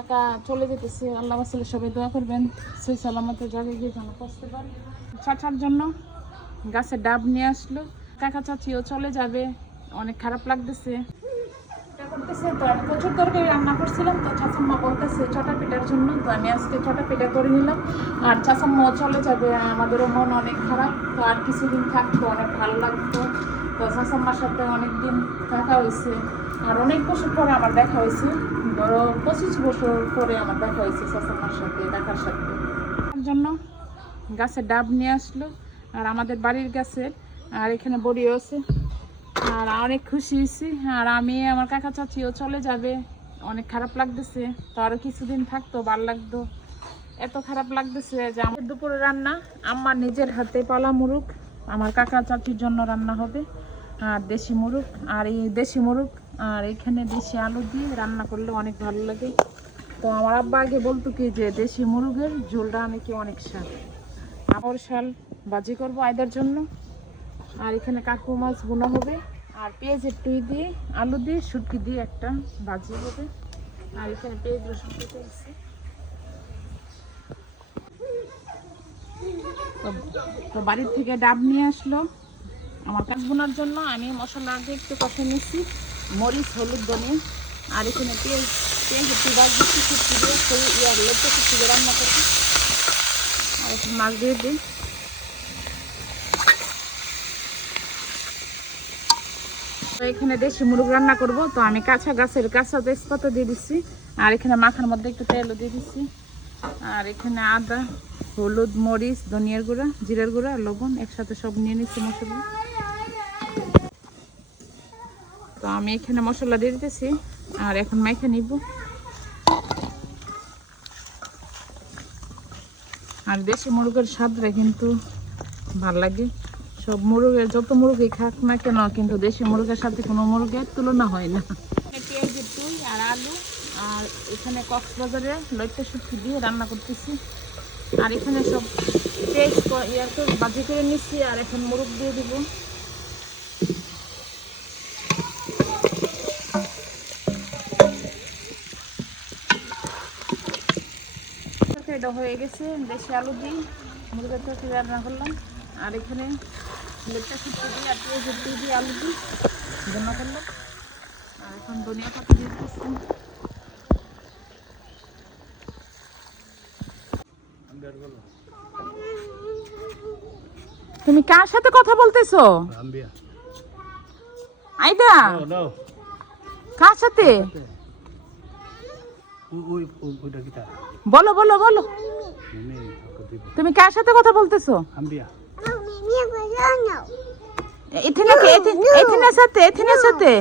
কাকা চলে যেতেছে। আল্লাহ আসলে সবাই দোয়া করবেন সেই সালামতে জায়গায় গিয়ে যেন পৌঁছতে পারে। চাচার জন্য গাছের ডাব নিয়ে আসলো। কাকা চাচিও চলে যাবে, অনেক খারাপ লাগতেছে। করতেছে তো, আমি প্রচুর তরকারি রান্না করছিলাম তো চাচাম্মা বলতেছে চটা পিঠার জন্য, তো আমি আজকে চটা পিঠা করে নিলাম। আর চাচাম্মাও চলে যাবে, আমাদেরও মন অনেক খারাপ, তো আর কিছুদিন থাকতো, অনেক ভালো লাগতো। তো চাচাম্মার সাথে অনেক দিন দেখা হয়েছে, আর অনেক বছর পরে আমার দেখা হয়েছে। ধরো পঁচিশ বছর পরে আমার দেখা হয়েছে চাচাম্মার সাথে, কাকার সাথে। তার জন্য গাছের ডাব নিয়ে আসলো, আর আমাদের বাড়ির গাছের আর এখানে বড়িও আছে। আর অনেক খুশি হয়েছি, আর আমি, আমার কাকা চাচিও চলে যাবে। অনেক খারাপ লাগতেছে, তো আরও কিছুদিন থাকতো, ভালো লাগতো। এত খারাপ লাগতেছে যে আমার দুপুরে রান্না আমার নিজের হাতে পালা মুরগ আমার কাকা চাচির জন্য রান্না হবে, আর দেশি মুরগ আর এই দেশি মুরগ আর এখানে দেশি আলু দিয়ে রান্না করলে অনেক ভালো লাগে। তো আমার আব্বা আগে বলতো কি যে, দেশি মুরগের ঝোলটা নাকি অনেক স্বাদ। আমার শাল বাজি করব আয়দার জন্য। আর এখানে কাকু মাছ বোনা হবে। আর পেঁয়াজের টুই দিয়ে, আলু দিয়ে, শুটকি দিয়ে একটা ভাজি হবে। আর এখানে পেঁয়াজ রসুন কেটে তো- বাড়ির থেকে ডাব নিয়ে আসলো। আমার কাজ বোনার জন্য আমি মশলা আগে একটু কষে নিচ্ছি মরিচ, হলুদ, ধনে। আর এখানে পেঁয়াজ টুই ভাজ দিচ্ছি শুটকি দিয়ে সেই ইয়ার লেপে শুটকি দিয়ে রান্না করছি। আর একটু মাছ দিয়ে দিই। তো এখানে দেশি মুরগ রান্না করব। তো আমি কাঁচা গাছের কাঁচা তেজপাতা দিয়ে দিচ্ছি। আর এখানে মাখার মধ্যে একটু তেলও দিয়ে দিচ্ছি। আর এখানে আদা, হলুদ, মরিচ, ধনিয়ার গুঁড়া, জিরার গুঁড়া লবণ একসাথে সব নিয়ে নিচ্ছি মশলা। তো আমি এখানে মশলা দিয়ে দিতেছি, আর এখন মাইখে নিব। আর দেশি মুরগের স্বাদটা কিন্তু ভালো লাগে। সব মুরগের যত মুরগি খাক না কেন, কিন্তু দেশি মুরগের সাথে কোনো মুরগের তুলনা হয় না। পেঁয়াজের টুই আর আলু, আর এখানে কক্সবাজারে লইট্টা শুটকি দিয়ে রান্না করতেছি। আর এখানে সব পেঁয়াজ ইয়ার বাজি করে নিচ্ছি আর এখন মুরগ দিয়ে দিব। তরকারিটা হয়ে গেছে দেশি আলু দিয়ে মুরগের তরকারি রান্না করলাম। আর এখানে লেপটা শুটকি দিয়ে আর পেঁয়াজের টুই দিয়ে আলু দিই রান্না করলাম। আর এখন ধনিয়া পাতা দিয়ে দিচ্ছি। তুমি কার সাথে কথা বলতেছো? আইদা. কার সাথে? বলো বলো বলো. তুমি কার সাথে কথা বলতেছো Zambia. এখানে কে সাথে এখানের সাথে.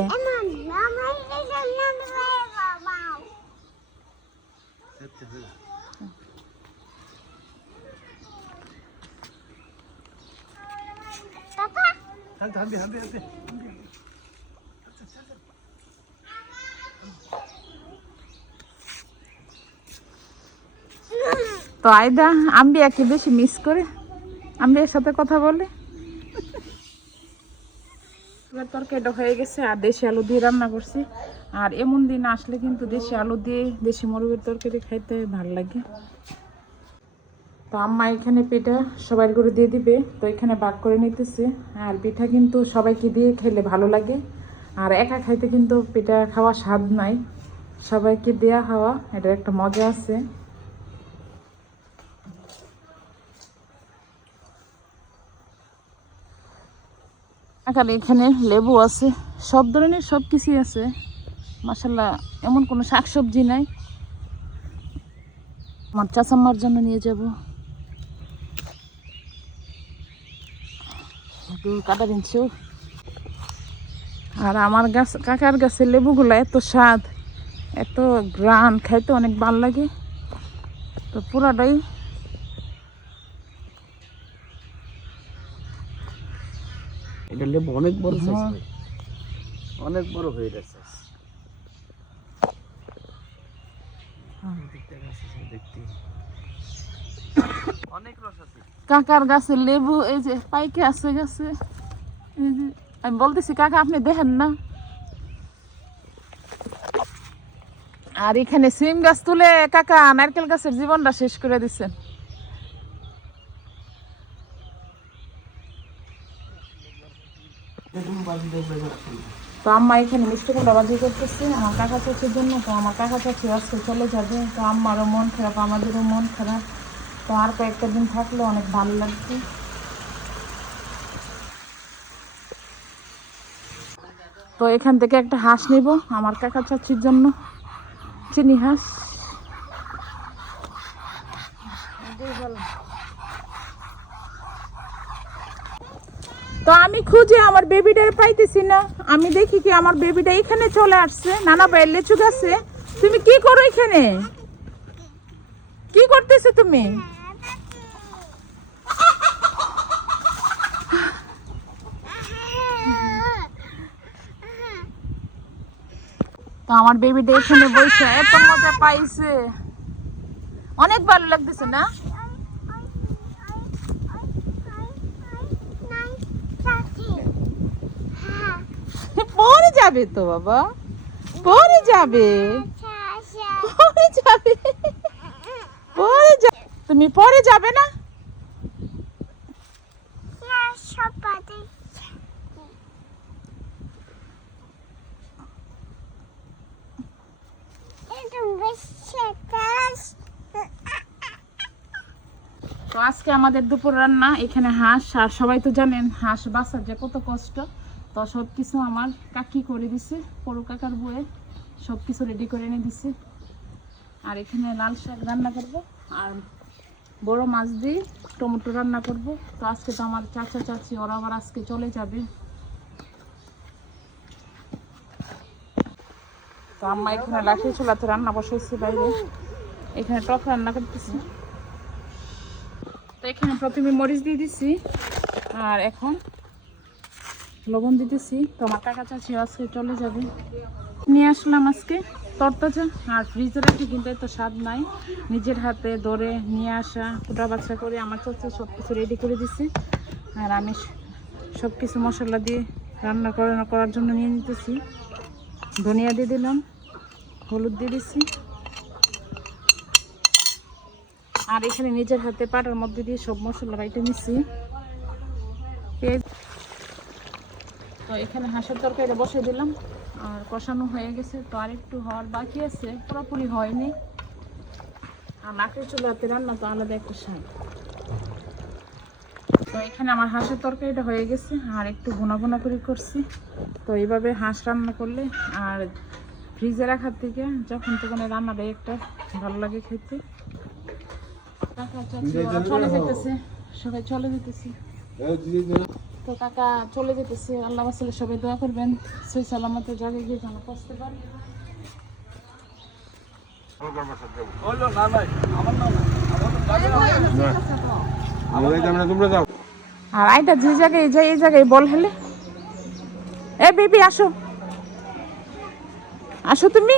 তো আয়দা আম্বিয়াকে বেশি মিস করে আম্বিয়ার সাথে কথা বলে। তরকারিটা হয়ে গেছে, আর দেশি আলু দিয়ে রান্না করছি। আর এমন দিন আসলে কিন্তু দেশি আলু দিয়ে দেশি মুরগির তরকারি খাইতে ভালো লাগে। তো আম্মা এখানে পিঠা সবাই করে দিয়ে দিবে, তো এখানে ভাগ করে নিতেছে। আর পিঠা কিন্তু সবাইকে দিয়ে খেলে ভালো লাগে। আর একা খাইতে কিন্তু পিঠা খাওয়া স্বাদ নাই। সবাইকে দেয়া খাওয়া, এটার একটা মজা আছে। খালি এখানে লেবু আছে, সব ধরনের সব কিছুই আছে। মাসাল্লাহ এমন কোনো শাকসবজি নাই। আমার চাচাম্মার জন্য নিয়ে যাব। কাটা দিনছো আর আমার গাছ, কাকার গাছের লেবুগুলো এত স্বাদ, এত গ্রান খাইতে অনেক ভালো লাগে। তো পুরাটাই এটা লেবু অনেক বড় সাইজ হ্যাঁ। অনেক বড় হয়ে কাকার গাছে লেবু এই যে পাইকে আছে গাছে। এই যে আমি বলতেছি কাকা আপনি দেখেন না? আর এখানে সিম গাছ তুলে কাকা নারকেল গাছের জীবনটা শেষ করে দিচ্ছেন। তো আম্মা এখানে মিষ্টি কুমড়া বাজি করতেছে, আমার কাকা চাচির জন্য, তো আমার কাকা চাচি আজকে চলে যাবে, তো আম্মারও মন খারাপ, আমাদেরও মন খারাপ। তো আর কয়েকটা দিন থাকলে অনেক ভালো লাগবে। তো এখান থেকে একটা হাঁস নিব, আমার কাকা চাচির জন্য, চিনি হাঁস। তো আমি খুঁজে আমার বেবিটার পাইতেছি না। আমি দেখি কি আমার বেবিটা এখানে চলে আসছে। নানা ভাই লেচু গাছে। তুমি কি করো এখানে? কি করতেছো তুমি? তো আমার বেবিটা এখানে বসে, এত মজা পাইছে। অনেক ভালো লাগতেছে না? পরে যাবে তো বাবা। পরে যাবে। পরে যাবে। পরে যাবে তুমি পরে যাবে না? তো আজকে আমাদের দুপুর রান্না, এখানে হাঁস, আর সবাই তো জানেন হাঁস বাসার যে কত কষ্ট। তো সব কিছু আমার কাকি করে দিছে পড়ু কাকার বয়ে সব কিছু রেডি করে এনে দিছে। আর এখানে লাল শাক রান্না করব, আর বড় মাছ দিয়ে টমেটো রান্না করব। তো আজকে তো আমার চাচা চাচি, ওরা আবার আজকে চলে যাবে। তো আম্মা এখানে লাঠি চুলাতে রান্না বসাইছে বাইরে। এখানে টক রান্না করতেছি। তো এখানে প্রথমে মরিচ দিয়ে দিছি, আর এখন লবণ দিতেছি তো আমার কাকা চাচি আজকে চলে যাবে। নিয়ে আসলাম আজকে তরতাজা, আর ফ্রিজে রাখি কিন্তু এত স্বাদ নাই। নিজের হাতে ধরে নিয়ে আসা, কুটা বাচ্চা করে আমার চাচা সব কিছু রেডি করে দিছি। আর আমি সব কিছু মশলা দিয়ে রান্না করে করার জন্য নিয়ে নিতেছি। ধনিয়া দিয়ে দিলাম, হলুদ দিয়ে দিছি। আর এখানে নিজের হাতে পাটার মধ্যে দিয়ে সব মশলা বাইটে নিচ্ছি পেঁয়াজ তো এখানে হাঁসের তরকারিটা বসে দিলাম। আর কষানো হয়ে গেছে তো আর একটু হওয়ার বাকি আছে। পুরোপুরি হয়নি। আর মাটির চুলাতে রান্না তো আলাদা একটা স্বাদ। তো এখানে আমার হাঁসের তরকারিটা হয়ে গেছে আর একটু ভুনা ভুনা করে করছি। তো এইভাবে হাঁস রান্না করলে আর ফ্রিজে রাখার থেকে যখন তখন রান্নাটা একটা ভালো লাগে খেতে। চলে যেতেছে সবাই চলে যেতেছে। তো কাকা চলে যেতেছে। আল্লাহ বাসালে সবাই দোয়া করবেন। সই সালামতে জায়গায় গিয়ে যেন পৌঁছতে পারে। আর আইটা যে জায়গায় যাই এই জায়গায় বল হেলে। এ বেবি আসো। আসো তুমি।